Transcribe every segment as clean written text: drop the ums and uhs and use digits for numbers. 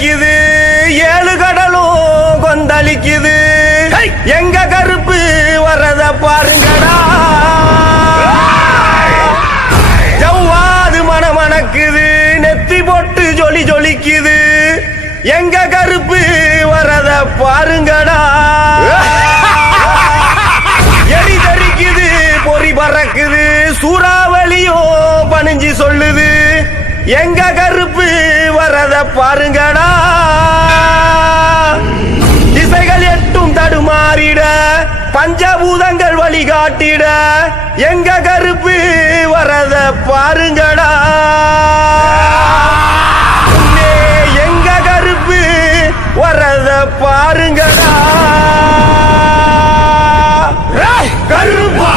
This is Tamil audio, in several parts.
அடிக்குது, 7 கடலும் கொந்தளிக்குது. எங்க கருப்பு வரத பாருங்கடா, ஜவ்வாது மணமணக்குது, நெத்தி போட்டு ஜொலி ஜொலிக்குது. எங்க கருப்பு வரத பாருங்கடா, எரி தரிக்குது, பொறி பறக்குது, சூறாவளியும் பணிஞ்சு சொல்லுது. எங்க கருப்பு வரத பாருங்கடா, திசைகள் எட்டும் தடுமாறிட, பஞ்சபூதங்கள் வழிகாட்டிட. எங்க கருப்பு வரத பாருங்கடா, எங்க கருப்பு வரத பாருங்கடா. கருப்பா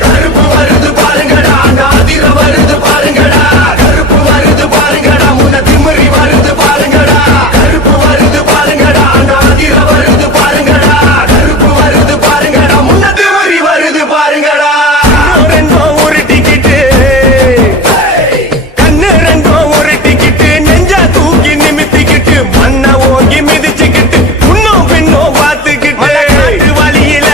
கருப்பு வருது பாருங்கடா, நாதிர வருது பாருங்கடா. கருப்பு வருது பாருங்கடா, முன்ன திமிரி வருது பாருங்கடா. கருப்பு வருது பாருங்கடா, நாதிர வருது பாருங்கடா. கருப்பு வருது பாருங்கடா, முன்ன திமிரி வருது பாருங்கடா. ரெண்டும் ஒரு டிக்கெட்டு, கண்ணு ரெண்டும் ஒரு டிக்கெட்டு, நெஞ்ச தூக்கி நிமித்திக்கிட்டு, மண்ண ஓங்கி மிதிச்சுக்கிட்டு, முன்னும் பின்னும் பார்த்துக்கிட்டு, காட்டு வழியில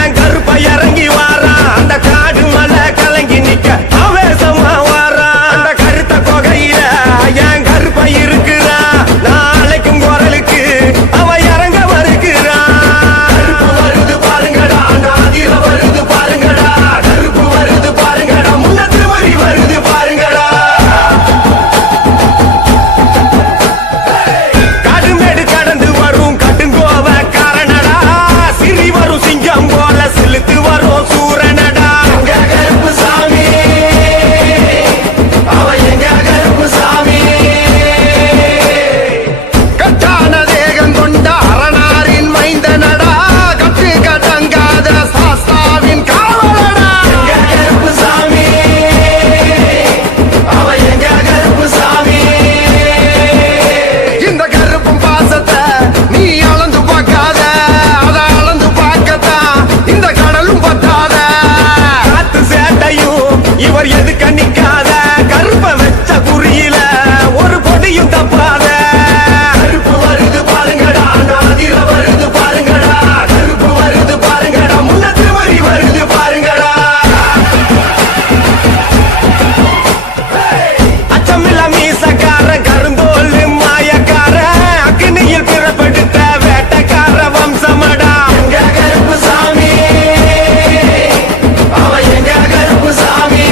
என் கருப்ப இறங்கி வாரான். அந்த காடு மலை கலங்கி நிக்க ஆவேசமா வாரான். அந்த கருத்த கொகையில என் கருப்ப இருக்கிறான். நாளைக்கும் குரலுக்கு அவன் இறங்க வருகிறான். கருப்பு வருது பாருங்கடா, நாதிர வருது பாருங்கடா. கருப்பு வருது பாருங்கடா, முன்னத்து வரி வருது பாருங்கடா. காடுமேடு கடந்து வரும் கடுங்கோவ காரணடா, சிறி வரும் சிங்கம் போல செலுத்து வரும் சூரனடா. எங்க கருப்பு சாமி, அவன் எங்க கருப்பு சாமி. கட்டான தேகம் கொண்ட அரணாரின் மைந்தனடா, கட்டு கட்டங்காத சாஸ்தாவின் காவலடா. எங்க கருப்பு சாமி, அவன் எங்க கருப்பு சாமி. இந்த கருப்பும் பாசத்தை நீ அளந்து பார்க்காத, அத அளந்து பார்க்கத்தான் இந்த கடலும் பத்தாத. காத்து சேட்டையும் இவர் எதுக்க நிக்காத, கருப்ப வச்ச குறியில ஒரு பொடியும் தப்பாத. கருப்பு வருது பாருங்கடா, நாதிர வருது பாருங்கடா. கருப்பு வருது பாருங்கடா, முன்னத்து வரி வருது பாருங்கடா. அச்சமில்ல மீசக்கார, கருந்தோல் மாயக்கார, அக்னியில் பிறப்பெடுத்த வேட்டக்கார வம்சமடா. எங்க கருப்பு சாமி, அவன் எங்க கருப்பு சாமி.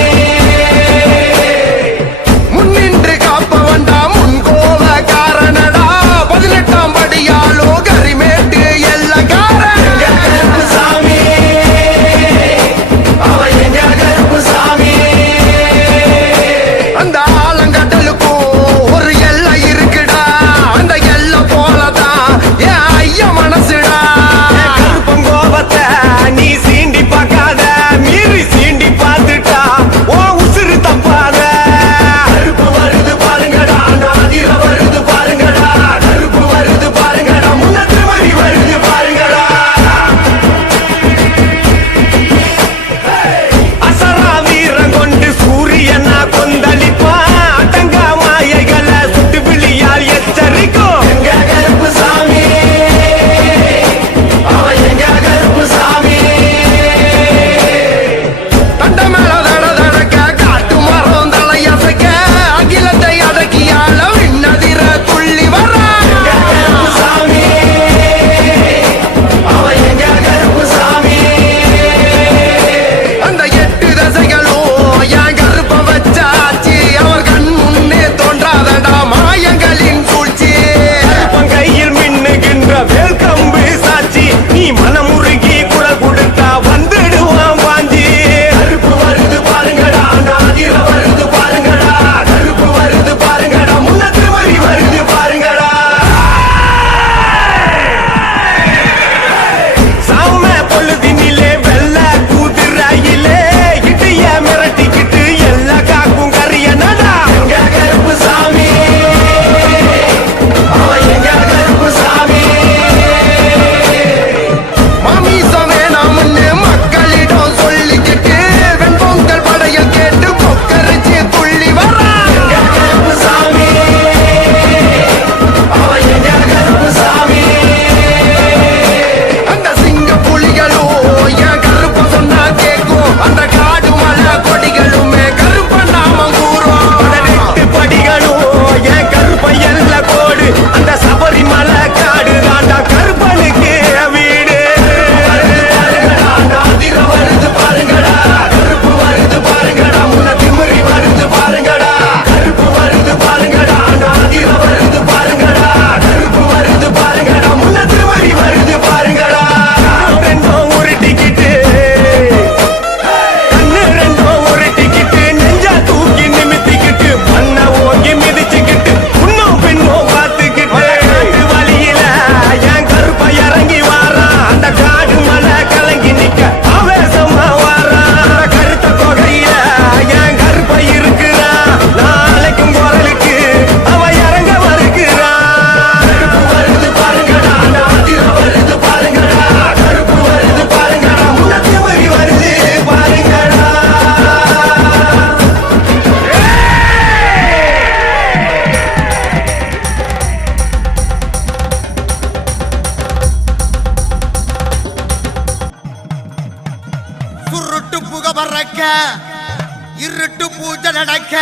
திருட்டு பூஜை நடக்க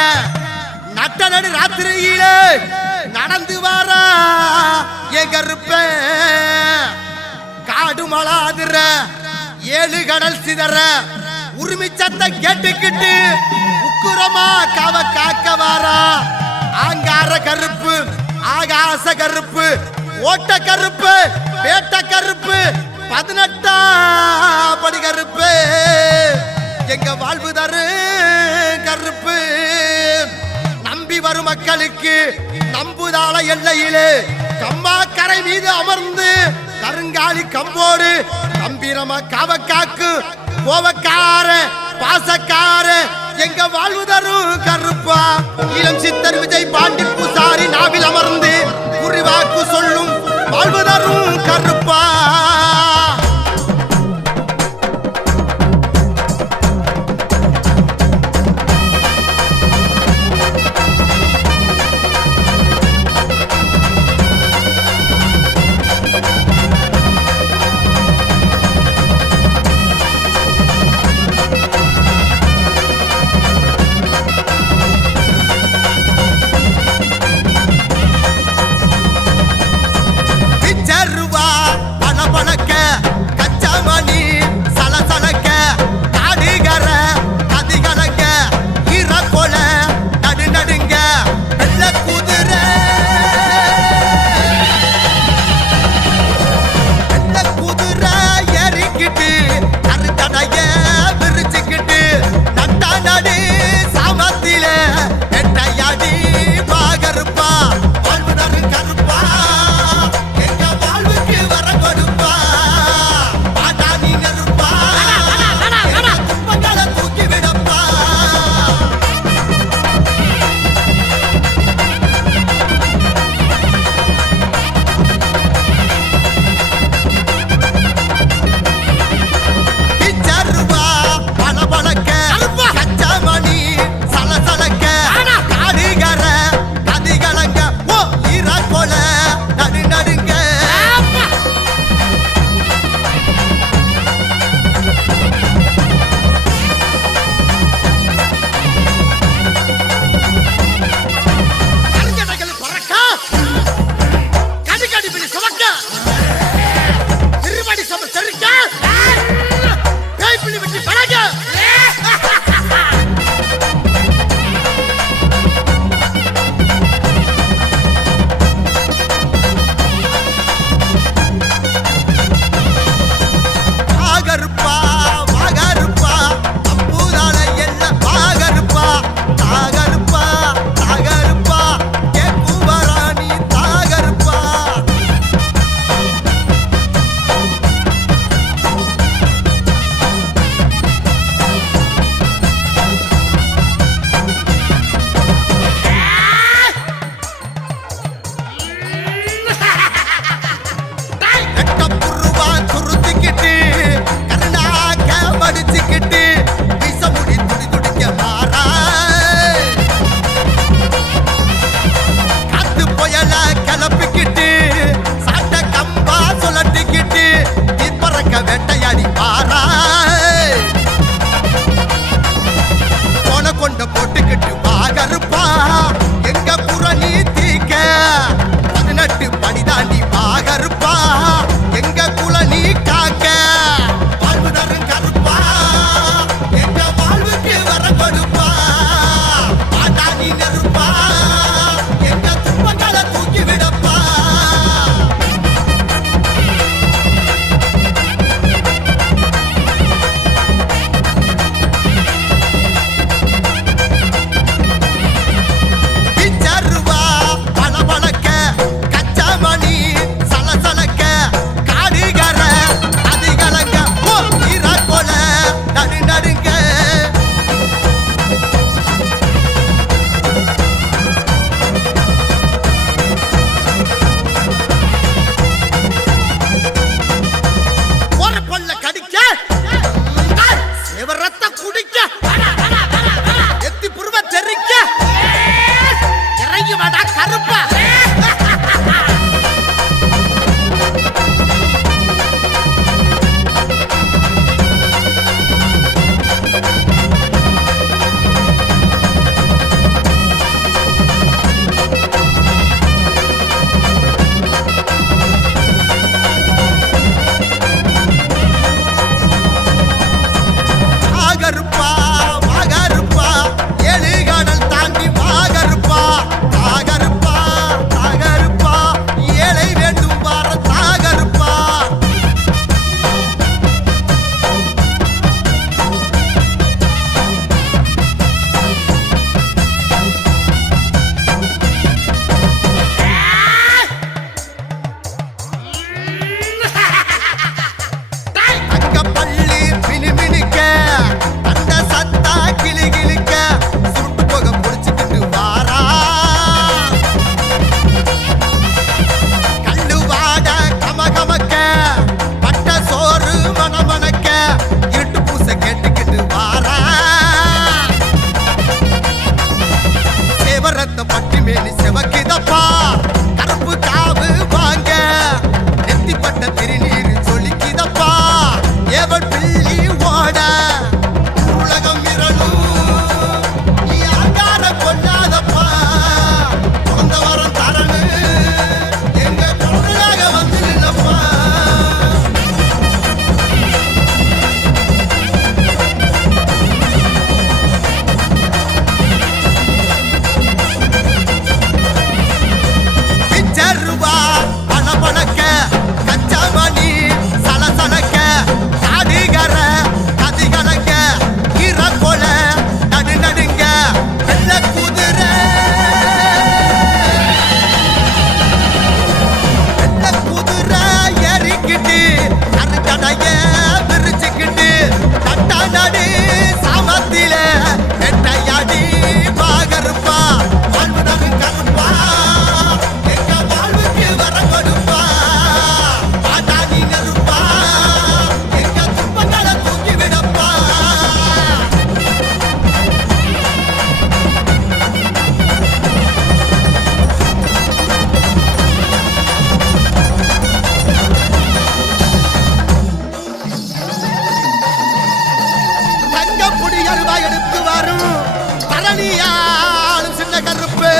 நட்ட நடு ராத்திரியில நடந்து வாரா என் கருப்ப காடு மலாதுற 7 கடல் சிதற உரிமை சத்தம் கேட்டுக்கிட்டு உக்குரமா காக்க வாரா ஆங்கார கருப்பு ஆகாச கருப்பு ஓட்ட கருப்பு பேட்ட கருப்பு 18ஆம் படி கருப்பு எங்க வாழ்வு தரு கருப்பு நம்பி வரும் மக்களுக்கு நம்புதாள எல்லையிலே கம்மா கரை மீது அமர்ந்து கருங்காலி கம்போடு கம்பீரமா காவக்காக்கு கோவக்கார பாசக்கார எங்க வாழ்வு தரும் கருப்பா இளம் சித்தர் விஜய் பாண்டி பூசாரி நாவில் அமர்ந்து குறிவாக்கு சொல்லும் வாழ்வு தரும் கருப்பா கருப்பு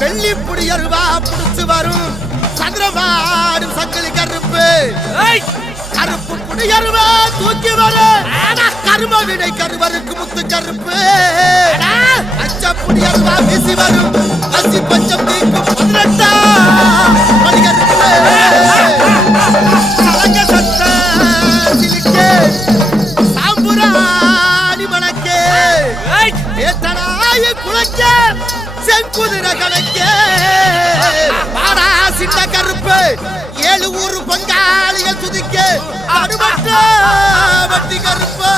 வெள்ளி புடியருவா புடிச்சு வரும் சந்திரமாடும் சங்கிலி கருப்பு கருப்பு புடியருவா தூக்கி வரும் கரும விடை கருவருக்கு முத்து கருப்பு அச்ச புடியருவா வீசி வரும் அசி பஞ்சம் தீக்கும் 18 மணி கருப்பு சலங்க சத்த சிலிக்கே சாம்புராணி மணக்கே ஏத்தனாய குலக்கே செங்குதிர கணக்கே பாடா சின்ன கருப்பு 7 ஊரு பங்காளிகள் துதிக்க அடுமட்ட வட்டி கருப்பு